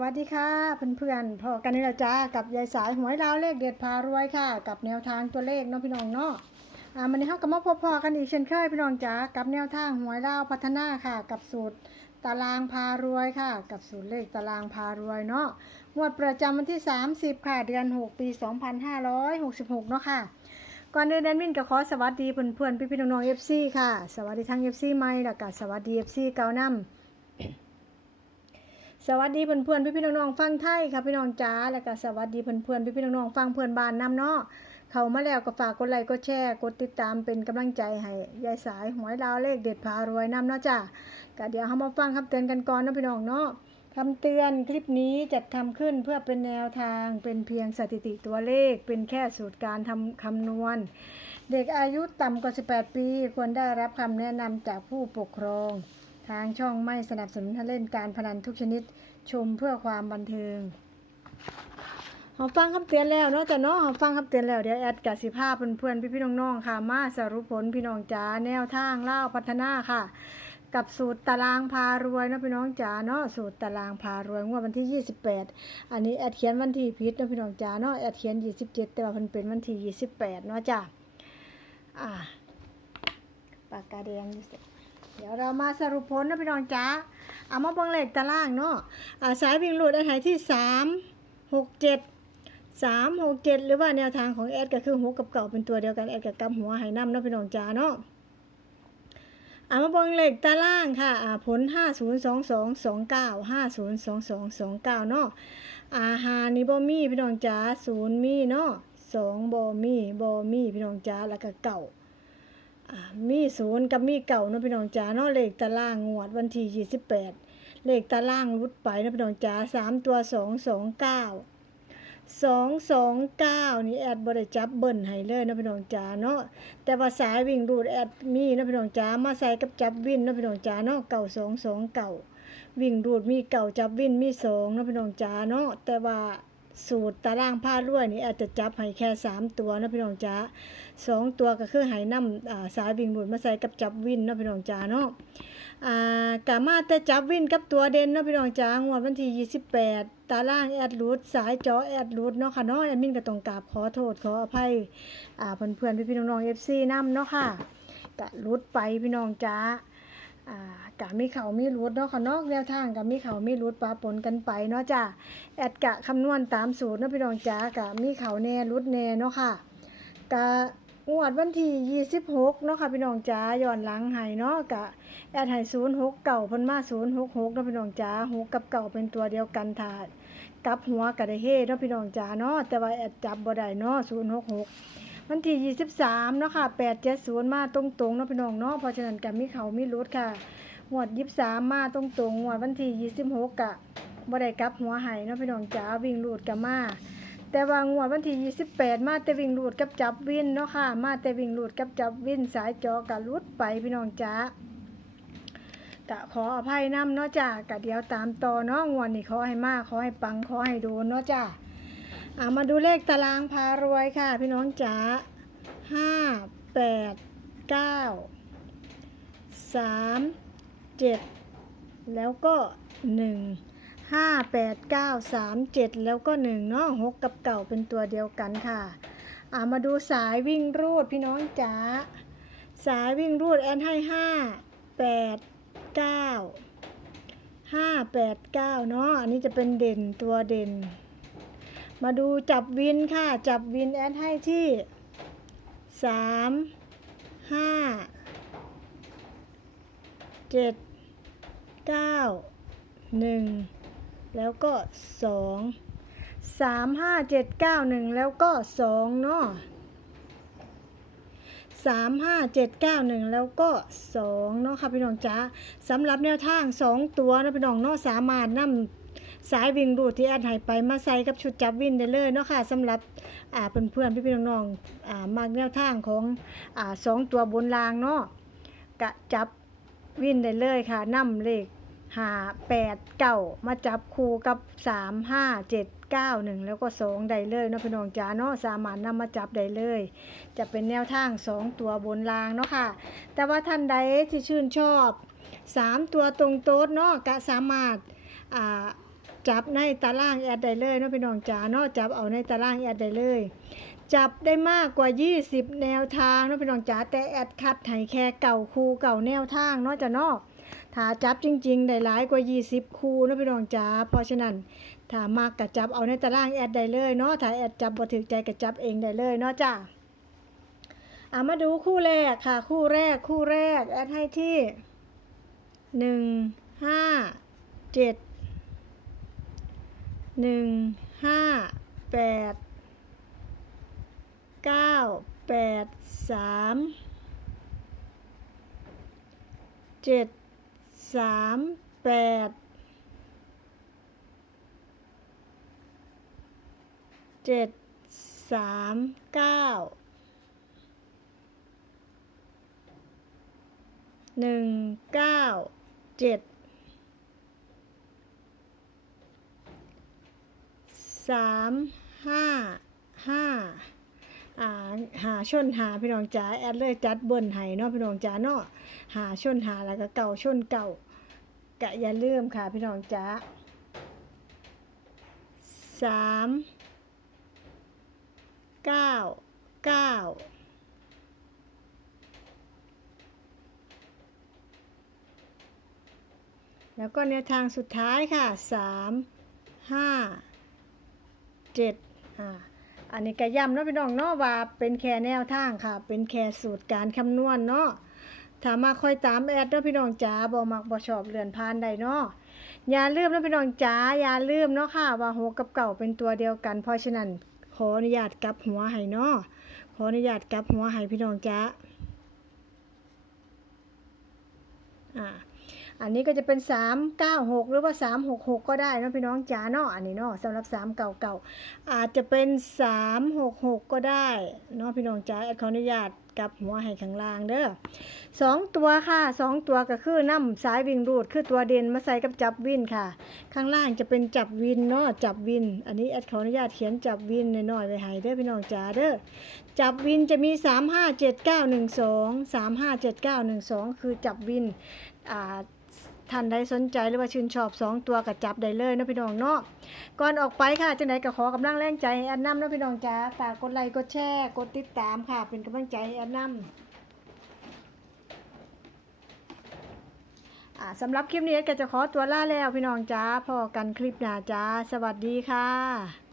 วัสดีค่ะเพื่อนๆพอกันนี่ละจ้ากับยายสายหวยลาวเลขเด็ดพารวยค่ะ กับแนวทางตัวเลขเน้องพี่น้องเนาะอ่าวันนี้เราก็มาพบพอกันอีกเช่นเคยพี่น้องจ้ากับแนวทางหวยลาวพัฒนาค่ะ กับสูตรตารางพารวยค่ะ กับสูตรเลขตารางพารวยเนาะงวดประจำวันที่ 30 ค่ะ เดือน 6 ปี 2566 เนาะค่ะก่อนอื่นแอดมินก็ขอสวัสดีเพื่อนๆพี่ๆน้องๆ FC ค่ะ สวัสดีทั้ง FC ใหม่แล้วก็สวัสดี FC เก่านำ สวัสดีเพื่อนๆพี่ๆน้องๆฟังไทยค่ะพี่น้องจ๋าแล้วก็สวัสดีเพื่อนๆพี่ๆน้องๆฟังเพื่อนบ้านนํเนาะเข้ามาแล้วก็ฝากกดไลค์กดแชร์กดติดตามเป็นกำลังใจให้ยายสายหวยดาวเลขเด็ดพารวยนํเนาะจ้ะก็เดี๋ยวเฮามาฟังคำเตือนกันก่อนนะพี่น้องเนาะคำเตือนคลิปนี้จัดทำขึ้นเพื่อเป็นแนวทางเป็นเพียงสถิติตัวเลข เป็นแค่สูตรการทำคำนวณ เด็กอายุต่ำกว่า 18 ปี ควรได้รับคำแนะนำจากผู้ปกครอง ทางช่องไม่สนับสนุนให้เล่นการพนันทุกชนิดชมเพื่อความบันเทิงเราฟังคำเตือนแล้วเนาะจ้ะเนาะเราฟังคำเตือนแล้วเดี๋ยวแอดกับสิภาพเพื่อนๆพี่ๆน้องๆค่ะมาสรุปผลพี่น้องจ๋าแนวทางเล่าพัฒนาค่ะ กับสูตรตารางพารวยเนาะพี่น้องจ๋าเนาะสูตรตารางพารวยงวดวันที่ 28 อันนี้แอดเขียนวันที่ผิดเนาะพี่น้องจ๋าเนาะแอดเขียน 27 แต่ว่าเพิ่นเป็นวันที่ 28 เนาะจ้ะอ่าปากกาแดงอยู่สิ เดี๋ยวเรามาสรุปผลนะพี่น้องจ๋าเอามาเบิ่งเลขตารางเนาะอ่าสายวิ่งหลุดอันไหนที่สามหกเจ็ดสามหกเจ็ดหรือว่าแนวทางของแอดก็คือหัวกับเก่าเป็นตัวเดียวกันแอดกับกำหัวไหน้ำเนาะพี่น้องจ๋าเนาะเอามาเบิ่งเลขตารางค่ะอ่าผลห้าศูนย์สองสองสองเก้าห้าศูนย์สองสองสองเก้าเนาะอาหารนี่บ่มีพี่น้องจ๋าศูนย์มีเนาะสองบ่มีบ่มีพี่น้องจ๋าแล้วก็เก่า มีศูนย์กับมีเก่าเนาะพี่น้องจ๋าเนาะเลขตารางงวดวันที่ยี่สิบแปดเลขตารางรุดไปเนาะพี่น้องจ๋าสามตัวสองสองเก้าสองสองเก้านี่แอดบริจับเบิ้ลให้เลยเนาะพี่น้องจ๋าเนาะแต่ว่าสายวิ่งรูดแอดมีเนาะพี่น้องจ๋ามาใส่กับจับวินเนาะพี่น้องจ๋าเนาะเก่าสองสองเก่าวิ่งรูดมีเก่าจับวินมีสองเนาะพี่น้องจ๋าเนาะแต่ว่า สูตรตารางผ้าลวยนี่อาจจะจับให้แค่สามตัวนะพี่น้องจ๋าสองตัวก็คือไหน้ำอ่าสายวิ่งบุดมาใส่กับจับวินนะพี่น้องจ๋าเนาะอ่ากามาแต่จับวินกับตัวเด่นนะพี่น้องจ๋างวดวันที่ 28 ตารางแอดรูดสายจอแอดรูดเนาะค่ะเนาะแอดมินก็ต้องกราบขอโทษขออภัยอ่าเพื่อนๆพี่ๆน้องๆ FC นำเนาะค่ะกะรูดไปพี่น้องจ๋า อ่ากะมีเขามีรูดเนาะค่ะเนาะแนวทางกะมีเขามีรูดปะปนกันไปเนาะจ้ะแอดกะคำนวณตามสูตรเนาะพี่น้องจ๋ากะมีเขาแน่รูดแน่เนาะค่ะกะงวดวันที่26เนาะค่ะพี่น้องจ๋าย้อนหลังให้เนาะกะแอดให้06เก่าพิ่นมา066เนาะพี่น้องจ๋า6กับเก่าเป็นตัวเดียวกันถาดกับหัวกะได้เฮเนาะพี่น้องจ๋าเนาะแต่ว่าแอดจับบ่ได้เนาะ066 วันที่ 23 เนาะค่ะ870 มาตรงๆเนาะพี่น้องเนาะเพราะฉะนั้นก็มีเขามีรุดค่ะงวด 23 มาตรงๆงวดวันที่ 26กะบ่ได้กลับหัวให้เนาะพี่น้องจ๋าวิ่งรูดกะมาแต่ว่างวดวันที่ 28 มาแต่วิ่งลูดกับจับวินเนาะค่ะ มาแต่วิ่งลูดกับจับวินสายจอกับลุดไปพี่น้องจ้ากะขออภัยน้ำเนาะจ้ากะเดี๋ยวตามต่อเนาะงวดนี้ขอให้มาขอให้ปังขอให้โดนเนาะจ้า อ่ามาดูเลขตารางพารวยค่ะ พี่น้องจ๋าห้าแปดเก้าสามเจ็ดแล้วก็หนึ่งห้าแปดเก้าสามเจ็ดแล้วก็หนึ่งเนาะหกกับเก่าเป็นตัวเดียวกันค่ะอามาดูสายวิ่งรูดพี่น้องจ๋าสายวิ่งรูดแอนให้ห้าแปดเก้าห้าแปดเก้าเนาะอันนี้จะเป็นเด่นตัวเด่น มาดูจับวินค่ะ จับวินแอนให้ที่สามห้าเจ็ดเก้าหนึ่งแล้วก็สองสามห้าเจ็ดเก้าหนึ่งแล้วก็สองเนาะสามห้าเจ็ดเก้าหนึ่งแล้วก็สองเนาะค่ะพี่น้องจ๋าสำหรับแนวทางสองตัวนะพี่น้องเนาะสามารถนำ สายวิ่งดูดที่แอดใหายไปมาใส่กับชุดจับวินได้เลยเนาะค่ะสำหรับอ่าเพื่อนๆพี่ๆน้องๆอ่ามากแนวทางของอ่าสองตัวบนรางเนาะกะจับวินได้เลยค่ะนำเลขห้าแปดเก้ามาจับคู่กับสามห้าเจ็ดเก้าหนึ่งแล้วก็สองได้เลยเนาะพี่น้องจ๋าเนาะสามารถนำมาจับได้เลย จะเป็นแนวทางสองตัวบนรางเนาะค่ะ แต่ว่าท่านใดที่ชื่นชอบสามตัวตรงโต๊ดเนาะก็สามารถอ่า จับในตารางแอดได้เลยเนาะพี่น้องจ๋าเนาะจับเอาในตารางแอดได้เลย จับได้มากกว่า 20 แนวทางเนาะพี่น้องจ๋าแต่แอดคัดให้แค่เก่าคูเก่าแนวทางเนาะจ้ะเนาะถ้าจับจริง ๆ ได้หลายกว่า 20 คูเนาะพี่น้องจ๋าเพราะฉะนั้นถ้ามากก็จับเอาในตารางแอดได้เลยเนาะถ้าแอดจับบ่ถึกใจก็จับเองได้เลยเนาะจ้าอะมาดูคู่แรกค่ะ คู่แรกคู่แรก แอดให้ที่หนึ่งห้าเจ็ด หนึ่งห้าแปดเก้าแปดสามเจ็ดสามแปดเจ็ดสามเก้าหนึ่งเก้าเจ็ด สามห้าห้าอ่าหาชนหาพี่น้องจ๋าแอดเลยจัดเบิ้ลให้เนาะพี่น้องจ๋าเนาะหาชนหาแล้วก็เก่าชนเก่ากะอย่าลืมค่ะพี่น้องจ๋าสามเก้าเก้าแล้วก็แนวทางสุดท้ายค่ะสามห้า เจ็ดอ่าอันนี้ก็ย้ำเนาะพี่น้องเนาะว่าเป็นแค่แนวทางค่ะ เป็นแค่สูตรการคำนวณเนาะถ้ามาคอยตามแอดเนาะพี่น้องจ๋าบ่มักบ่ชอบเลื่อนผ่านได้เนาะอย่าลืมเนาะพี่น้องจ๋าอย่าลืมเนาะค่ะ ว่าหัวกับเก่าเป็นตัวเดียวกัน เพราะฉะนั้นขออนุญาตกลับหัวให้เนาะขออนุญาตกลับหัวให้พี่น้องจ๋าอ่า อันนี้ก็จะเป็น 396 หรือว่า 366 ก็ได้นะพี่น้องจ๋าเนาะอันนี้เนาะสำหรับ3เก่าๆอาจจะเป็น 366 ก็ได้เนาะพี่น้องจ๋าแอดขออนุญาตกับหัวให้ข้างล่างเด้อสองตัวค่ะสองตัวก็คือน้ำสายวิ่งรูดคือตัวเด่นมาใส่กับจับวินค่ะ ข้างล่างจะเป็นจับวินเนาะจับวิน อันนี้แอดขออนุญาตเขียนจับวินน้อยๆไว้ให้เด้อพี่น้องจ๋าเด้อจับวินจะมี 357912 357912 คือจับวินอ่า ท่านใดสนใจหรือว่าชื่นชอบ 2 ตัวก็จับได้เลยนะพี่น้องเนาะก่อนออกไปค่ะจังไหนก็ขอกำลังแรงใจแอนนำเนะพี่น้องจ้าฝากกดไลค์กดแชร์กดติดตามค่ะ เป็นกำลังใจแอนนำอ่าสำหรับคลิปนี้ก็จะขอตัวลาแล้วพี่น้องจ้าพอกันคลิปหน้าจ้า สวัสดีค่ะ